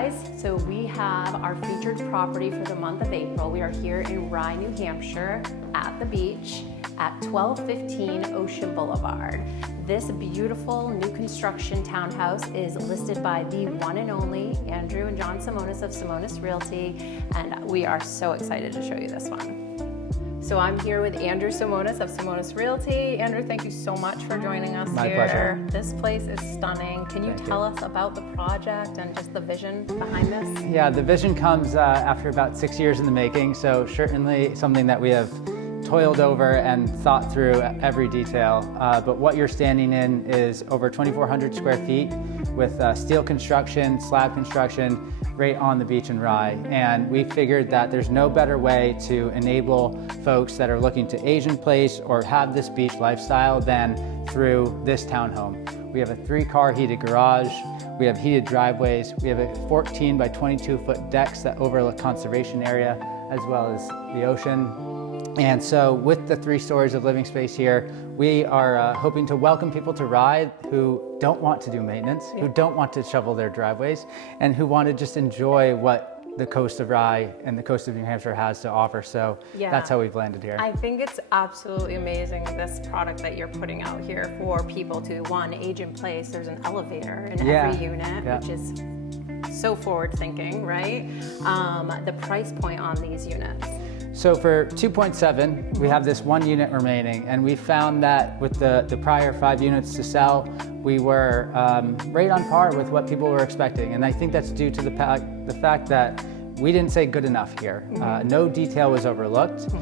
guys. So we have our featured property for the month of April. We are here in Rye, New Hampshire at the beach at 1215 Ocean Boulevard. This beautiful new construction townhouse is listed by the one and only Andrew and John Simonis of Simonis Realty, and we are so excited to show you this one. So I'm here with Andrew Simonis of Simonis Realty. Andrew, thank you so much for joining us My here. pleasure. This place is stunning. Can you tell us about the project and just the vision behind this? Yeah, the vision comes after about 6 years in the making, so certainly something that we have toiled over and thought through every detail. But what you're standing in is over 2,400 square feet with steel construction, slab construction, right on the beach in Rye. And we figured that there's no better way to enable folks that are looking to age in place or have this beach lifestyle than through this townhome. We have a 3-car heated garage, we have heated driveways, we have a 14 by 22 foot decks that overlook conservation area as well as the ocean. And so with the 3 stories of living space here, we are hoping to welcome people to Rye who don't want to do maintenance, who don't want to shovel their driveways, and who want to just enjoy what the coast of Rye and the coast of New Hampshire has to offer. So that's how we've landed here. I think it's absolutely amazing, this product that you're putting out here for people to, one, age in place. There's an elevator in every unit, which is so forward thinking, right? The price point on these units. So for 2.7, we have this 1 unit remaining, and we found that with the prior 5 units to sell, we were right on par with what people were expecting. And I think that's due to the fact that we didn't say good enough here. No detail was overlooked.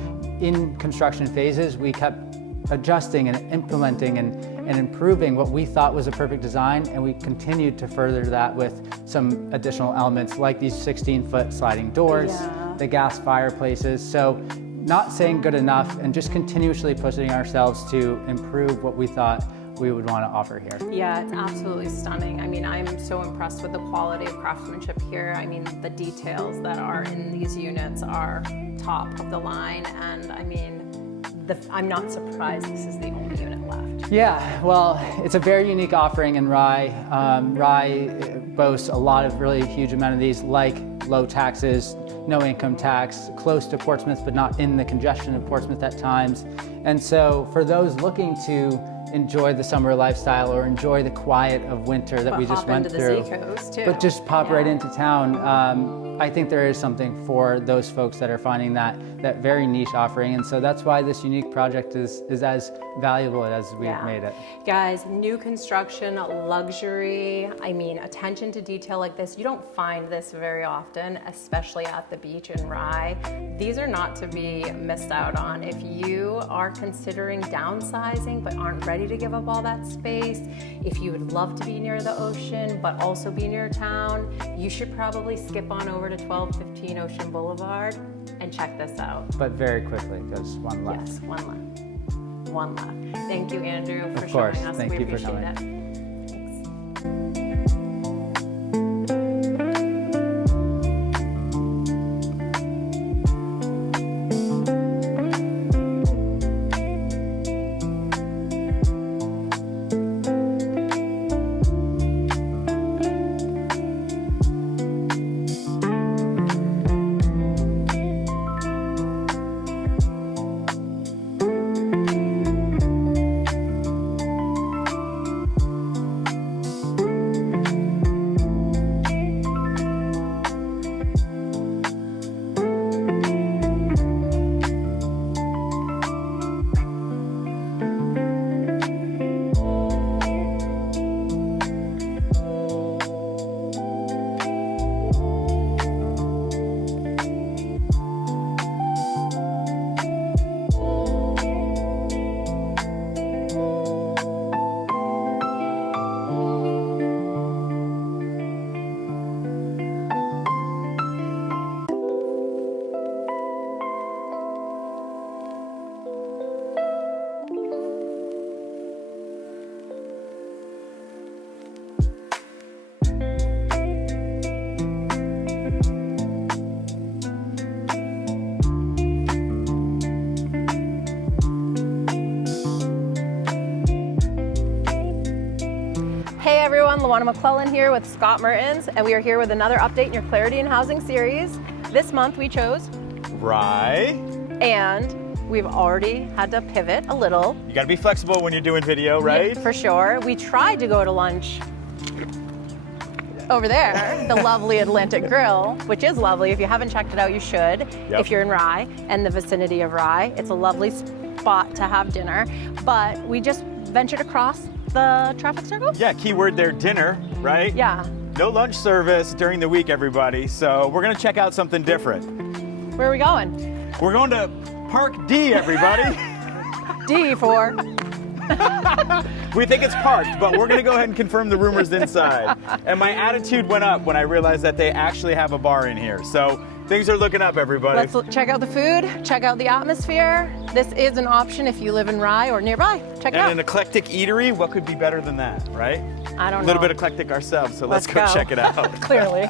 In construction phases, we kept adjusting and implementing and improving what we thought was a perfect design, and we continued to further that with some additional elements like these 16-foot sliding doors, the gas fireplaces. So not saying good enough and just continuously pushing ourselves to improve what we thought we would want to offer here. Yeah, it's absolutely stunning. I mean, I'm so impressed with the quality of craftsmanship here. I mean, the details that are in these units are top of the line, and I mean, I'm not surprised this is the only unit left. Yeah, well, it's a very unique offering in Rye. Rye boasts a lot of really huge amenities like low taxes, no income tax, close to Portsmouth, but not in the congestion of Portsmouth at times. And so for those looking to enjoy the summer lifestyle or enjoy the quiet of winter that we just went through, Seacoast too. but just pop right into town, I think there is something for those folks that are finding that very niche offering. And so that's why this unique project is as valuable as we've made it. Guys, new construction, luxury, I mean, attention to detail like this, you don't find this very often, especially at the beach in Rye. These are not to be missed out on. If you are considering downsizing but aren't ready to give up all that space, if you would love to be near the ocean but also be near town, you should probably skip on over to 1215 Ocean Boulevard and check this out. But very quickly, there's one left. Yes, one left. One left. Thank you, Andrew, for Of course. showing us. Thank We you for appreciate coming. it. Lawa-Na McClellan here with Scott Mertens, and we are here with another update in your Clarity in Housing series. This month we chose Rye. And we've already had to pivot a little. You gotta be flexible when you're doing video, right? Yeah, for sure. We tried to go to lunch over there, the lovely Atlantic Grill, which is lovely. If you haven't checked it out, you should. Yep. If you're in Rye and the vicinity of Rye, it's a lovely spot to have dinner. But we just ventured across the traffic circle. Yeah, keyword there, dinner, right? Yeah. No lunch service during the week, everybody. So we're gonna check out something different. Where are we going? We're going to Park D, everybody. D for. We think it's parked, but we're gonna go ahead and confirm the rumors inside. And my attitude went up when I realized that they actually have a bar in here. So things are looking up, everybody. Let's check out the food, check out the atmosphere. This is an option if you live in Rye or nearby. Check it out. And an eclectic eatery, what could be better than that, right? I don't know. A little bit eclectic ourselves, so let's go check it out. Clearly.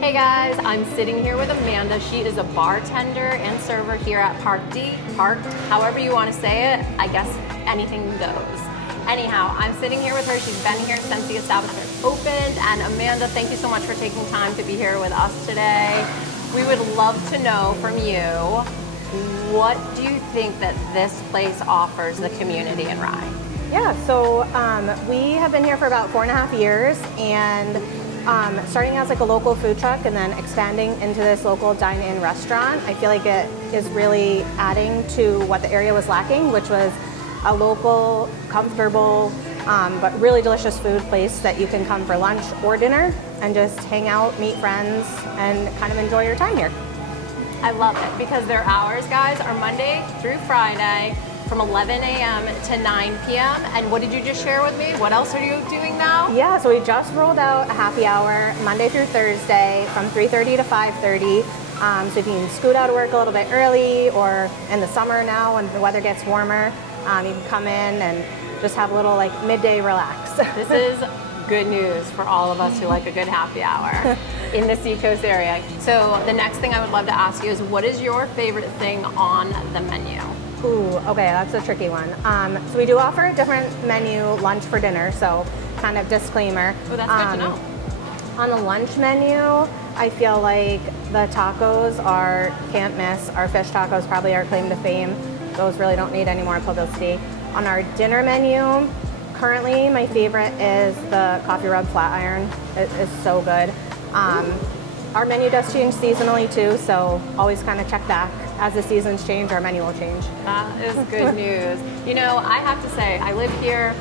Hey guys, I'm sitting here with Amanda. She is a bartender and server here at Park D, Parked, however you want to say it. I guess anything goes. Anyhow, I'm sitting here with her. She's been here since the establishment opened. And Amanda, thank you so much for taking time to be here with us today. We would love to know from you, what do you think that this place offers the community in Rye? Yeah, so we have been here for about 4.5 years, and starting as like a local food truck and then expanding into this local dine-in restaurant. I feel like it is really adding to what the area was lacking, which was a local, comfortable, but really delicious food place that you can come for lunch or dinner and just hang out, meet friends, and kind of enjoy your time here. I love it because their hours, guys, are Monday through Friday from 11 a.m. to 9 p.m. And what did you just share with me? What else are you doing now? Yeah, so we just rolled out a happy hour Monday through Thursday from 3:30 to 5:30. So if you can scoot out of work a little bit early, or in the summer now when the weather gets warmer, you can come in and just have a little like midday relax. This is good news for all of us who like a good happy hour in the Seacoast area. So the next thing I would love to ask you is, what is your favorite thing on the menu? Ooh, okay, that's a tricky one. So we do offer a different menu, lunch for dinner, so kind of disclaimer. Oh, that's good to know. On the lunch menu, I feel like the tacos are can't miss. Our fish tacos probably our claim to fame. Those really don't need any more publicity. On our dinner menu, currently my favorite is the coffee rub flat iron. It is so good. Our menu does change seasonally too, so always kind of check back. As the seasons change, our menu will change. That is good news. You know, I have to say, I live here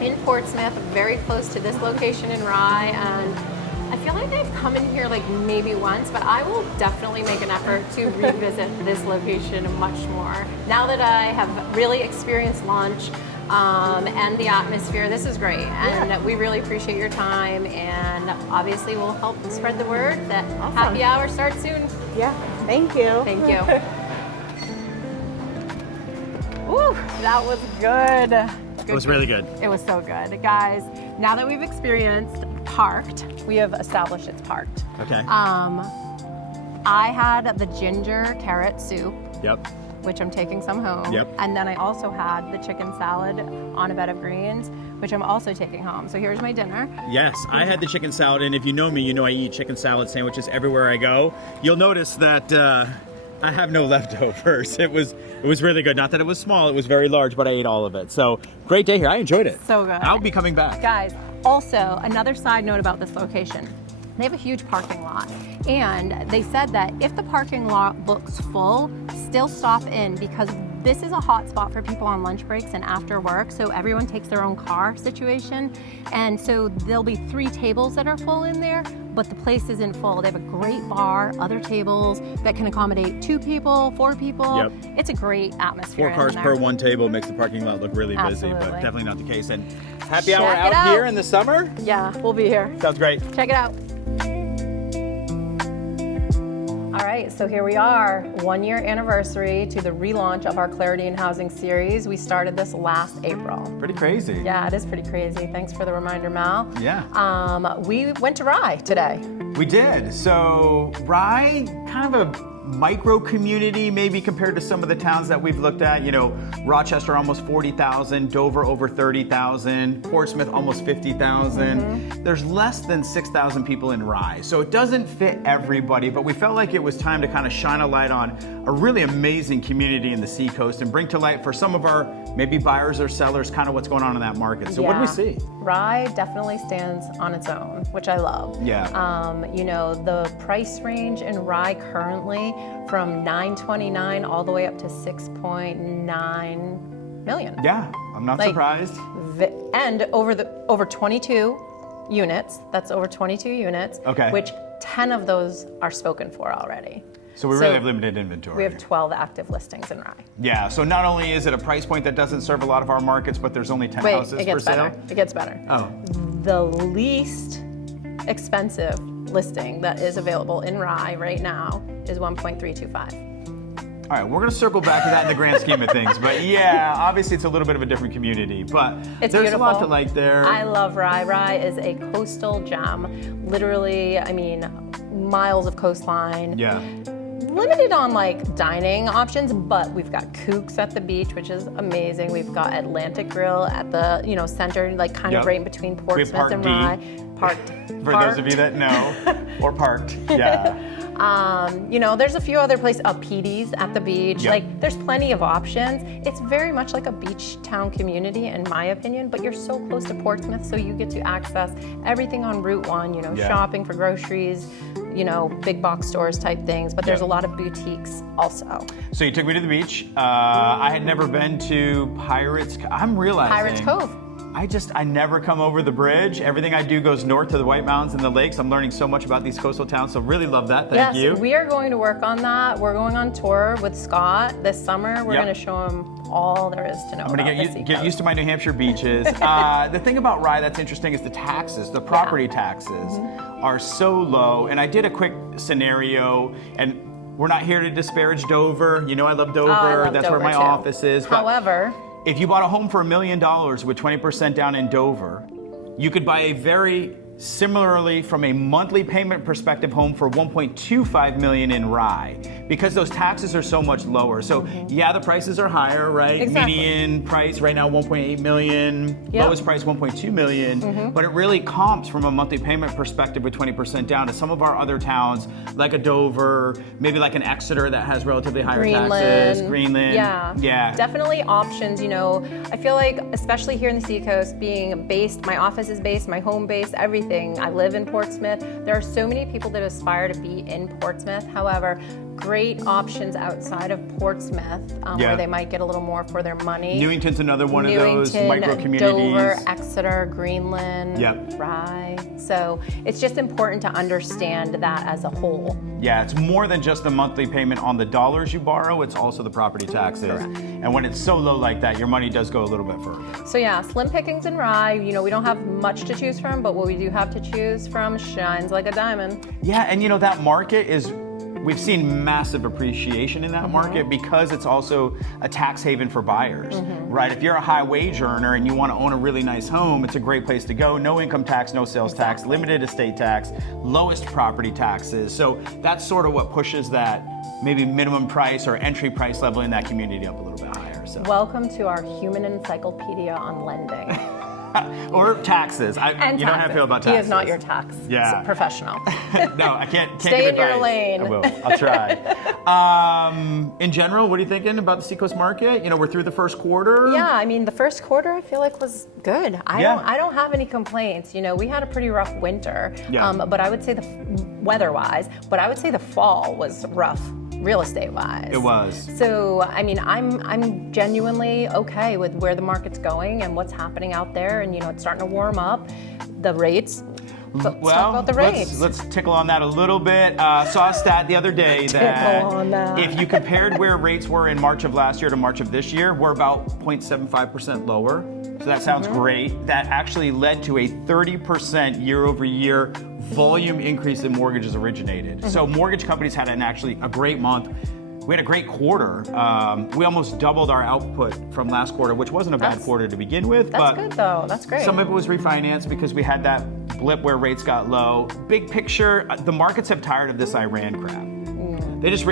in Portsmouth, very close to this location in Rye, and I feel like I've come in here like maybe once, but I will definitely make an effort to revisit this location much more. Now that I have really experienced lunch and the atmosphere, this is great. And we really appreciate your time, and obviously we'll help spread the word that happy hour starts soon. Yeah, thank you. Thank you. Ooh, that was good. It was really good. It was so good. Guys, now that we've experienced Parked, we have established it's Parked. Okay. I had the ginger carrot soup, Yep. which I'm taking some home. Yep. And then I also had the chicken salad on a bed of greens, which I'm also taking home. So here's my dinner. Yes, I had the chicken salad, and if you know me, you know I eat chicken salad sandwiches everywhere I go. You'll notice that I have no leftovers. It was really good. Not that it was small, it was very large, but I ate all of it. So great day here. I enjoyed it. So good. I'll be coming back. Guys, also another side note about this location. They have a huge parking lot, and they said that if the parking lot looks full, still stop in, because This is a hot spot for people on lunch breaks and after work, so everyone takes their own car situation. And so there'll be 3 tables that are full in there, but the place isn't full. They have a great bar, other tables that can accommodate 2 people, 4 people. Yep. It's a great atmosphere. 4 cars in per there. one table makes the parking lot look really busy, but Absolutely. definitely not the case. And happy hour Check it out out. here in the summer? Yeah, we'll be here. Sounds great. Check it out. All right, so here we are, 1-year anniversary to the relaunch of our Clarity in Housing series. We started this last April. Pretty crazy. Yeah, it is pretty crazy. Thanks for the reminder, Mal. Yeah. We went to Rye today. We did. So Rye, kind of a micro community maybe compared to some of the towns that we've looked at. You know, Rochester almost 40,000, Dover over 30,000, Portsmouth almost 50,000. There's less than 6,000 people in Rye. So it doesn't fit everybody, but we felt like it was time to kind of shine a light on a really amazing community in the Seacoast and bring to light for some of our maybe buyers or sellers kind of what's going on in that market. So what do we see? Rye definitely stands on its own, which I love. Yeah. You know, the price range in Rye currently from $929 all the way up to $6.9 million. Yeah, I'm not Like, surprised. And over 22 units, that's over 22 units, Okay. which 10 of those are spoken for already. So we really have limited inventory. We have 12 active listings in Rye. Yeah, so not only is it a price point that doesn't serve a lot of our markets, but there's only 10 Wait, houses it for gets sale. better. It gets better. Oh, The least expensive listing that is available in Rye right now is 1.325. all right, we're gonna circle back to that in the grand scheme of things. But yeah, obviously it's a little bit of a different community, but It's there's beautiful. a lot to like there. I love Rye. Rye is a coastal gem. Literally, I mean, miles of coastline. Yeah, Limited on like dining options, but we've got Kooks at the beach, which is amazing. We've got Atlantic Grill at the center, like kind Yep. of right in between have Portsmouth and Park D. Rye. Parked. for those of you that know, or parked, yeah. There's a few other places, Petey's at the beach. Yep. Like, there's plenty of options. It's very much like a beach town community, in my opinion, but you're so close to Portsmouth, so you get to access everything on Route 1, Yeah. shopping for groceries, big box stores type things, but there's Yeah. a lot of boutiques also. So you took me to the beach. I had never been to Pirates. I'm realizing. Pirates Cove. I never come over the bridge. Everything I do goes north to the White Mountains and the lakes. I'm learning so much about these coastal towns, so really love that. Thank you. Yes, we are going to work on that. We're going on tour with Scott this summer. We're Yep. going to show him all there is to know I'm gonna about the get Seacoast. used to my New Hampshire beaches. The thing about Rye that's interesting is the taxes. The property taxes Mm-hmm. are so low. And I did a quick scenario, and we're not here to disparage Dover. You know I love Dover. I love That's Dover, where my too. office is. But However, if you bought a home for $1 million with 20% down in Dover, you could buy a very similarly from a monthly payment perspective home for $1.25 million in Rye because those taxes are so much lower. So yeah, the prices are higher, right? Exactly. Median price right now $1.8 million, Yep. lowest price $1.2 million, but it really comps from a monthly payment perspective with 20% down to some of our other towns like a Dover, maybe like an Exeter that has relatively higher taxes, Greenland. Yeah. Definitely options, I feel like, especially here in the Seacoast, being based, my office is based, my home base, everything. I live in Portsmouth. There are so many people that aspire to be in Portsmouth. However, great options outside of Portsmouth where they might get a little more for their money. Newington's another one of those micro communities. Dover, Exeter, Greenland, Yep. Rye. So it's just important to understand that as a whole. Yeah, it's more than just the monthly payment on the dollars you borrow, it's also the property taxes. Correct. And when it's so low like that, your money does go a little bit further. So yeah, slim pickings in Rye. We don't have much to choose from, but what we do have to choose from shines like a diamond. Yeah, and that market is, we've seen massive appreciation in that market because it's also a tax haven for buyers, right? If you're a high wage earner and you want to own a really nice home, it's a great place to go. No income tax, no sales tax, limited estate tax, lowest property taxes. So that's sort of what pushes that maybe minimum price or entry price level in that community up a little bit higher. So. Welcome to our human encyclopedia on lending. Or taxes. And you know how I feel about taxes. He is not your tax professional. No, I can't Stay give in your advice. lane. I will. I'll try. In general, what are you thinking about the Seacoast market? We're through the first quarter. Yeah, the first quarter I feel like was good. I don't have any complaints. We had a pretty rough winter. Yeah. But I would say weather-wise, but I would say the fall was rough real estate wise. It was. So, I mean, I'm genuinely okay with where the market's going and what's happening out there, and it's starting to warm up. The rates. Let's talk about the rates. Let's tickle on that a little bit. Saw a stat the other day that if you compared where rates were in March of last year to March of this year, we're about 0.75% lower. So that sounds great. That actually led to a 30% year over year volume increase in mortgages originated. So mortgage companies had actually a great month. We had a great quarter. We almost doubled our output from last quarter, which wasn't a bad quarter to begin with. That's good though, that's great. Some of it was refinanced because we had that blip where rates got low. Big picture, the markets have tired of this Iran crap. They just,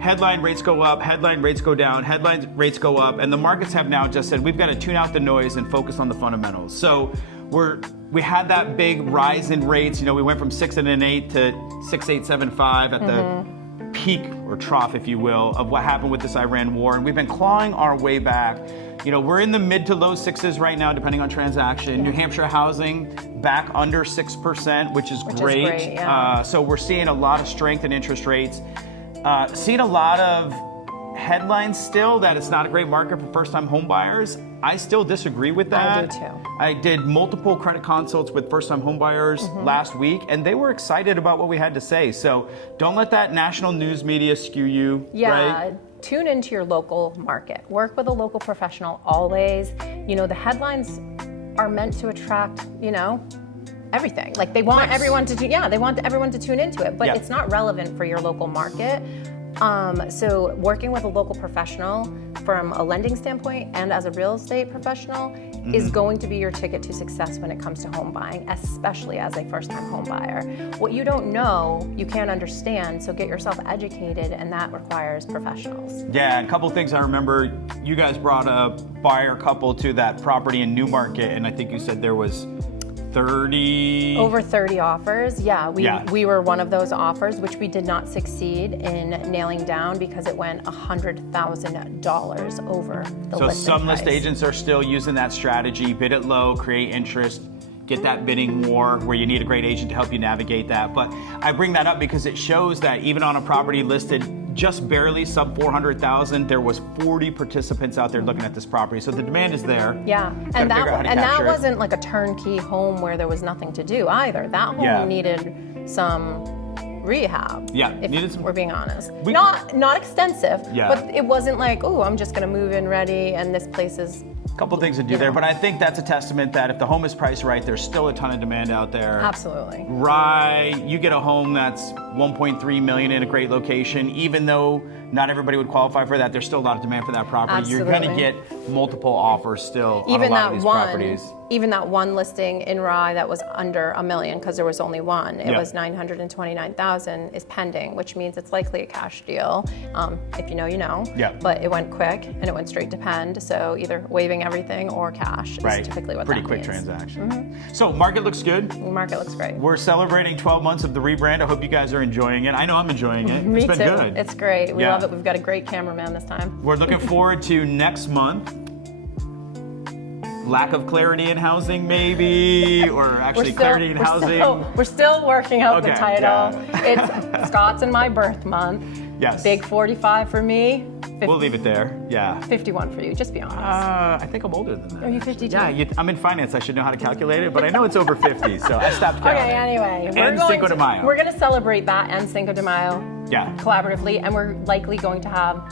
headline rates go up, headline rates go down, headline rates go up, and the markets have now just said, we've got to tune out the noise and focus on the fundamentals. So we had that big rise in rates. We went from 6 1/8 to 6.875 at the peak or trough, if you will, of what happened with this Iran war, and we've been clawing our way back. We're in the mid to low 6s right now, depending on transaction. New Hampshire housing back under 6%, which is great. So we're seeing a lot of strength in interest rates. Seeing a lot of headlines still that it's not a great market for first-time home buyers. I still disagree with that. I do too. I did multiple credit consults with first-time home buyers last week, and they were excited about what we had to say. So don't let that national news media skew you. Right? Tune into your local market. Work with a local professional always. The headlines are meant to attract, everything. Like they want everyone to they want everyone to tune into it, but it's not relevant for your local market. So working with a local professional from a lending standpoint and as a real estate professional is going to be your ticket to success when it comes to home buying, especially as a first-time home buyer. What you don't know, you can't understand, so get yourself educated, and that requires professionals. Yeah, and a couple things I remember, you guys brought a buyer couple to that property in Newmarket, and I think you said there was 30... Over 30 offers. We were one of those offers, which we did not succeed in nailing down because it went $100,000 over the listing So some price. list agents are still using that strategy, bid it low, create interest, get that bidding war where you need a great agent to help you navigate that. But I bring that up because it shows that even on a property listed just barely sub 400,000, there was 40 participants out there looking at this property. So the demand is there. Yeah, and that wasn't like a turnkey home where there was nothing to do either. That home needed some rehab. Yeah, if we're being honest. Not extensive, but it wasn't like, oh, I'm just gonna move in ready and this place is... Couple things to do there, but I think that's a testament that if the home is priced right, there's still a ton of demand out there. Absolutely. You get a home that's 1.3 million in a great location, even though not everybody would qualify for that, there's still a lot of demand for that property. Absolutely. You're going to get multiple offers still on a lot of these properties. Even that one listing in Rye that was under $1 million because there was only one. It was $929,000 is pending, which means it's likely a cash deal. If you know, you know. But it went quick and it went straight to pend. So either waiving everything or cash is typically what Pretty that quick means. transaction. So market looks good. The market looks great. We're celebrating 12 months of the rebrand. I hope you guys are enjoying it. I know I'm enjoying it. Me it's been too. good. It's great. We love it. We've got a great cameraman this time. We're looking forward to next month. Lack of clarity in housing, maybe, or actually clarity in housing. We're still working out the title. It's Scott's and my birth month. Yes. Big 45 for me. We'll leave it there. 51 for you, just be honest. I think I'm older than that. Are you 52? Yeah, I'm in finance. I should know how to calculate it, but I know it's over 50, so I stopped counting. Okay, anyway. And Cinco de Mayo. We're going to celebrate that and Cinco de Mayo collaboratively, and we're likely going to have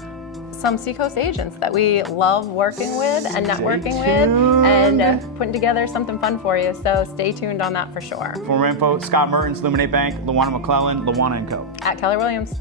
some Seacoast agents that we love working with and networking with and putting together something fun for you. So stay tuned on that for sure. For more info, Scott Mertens, Luminate Bank, Lawa-Na McClellan, Lawa-Na Co. At Keller Williams.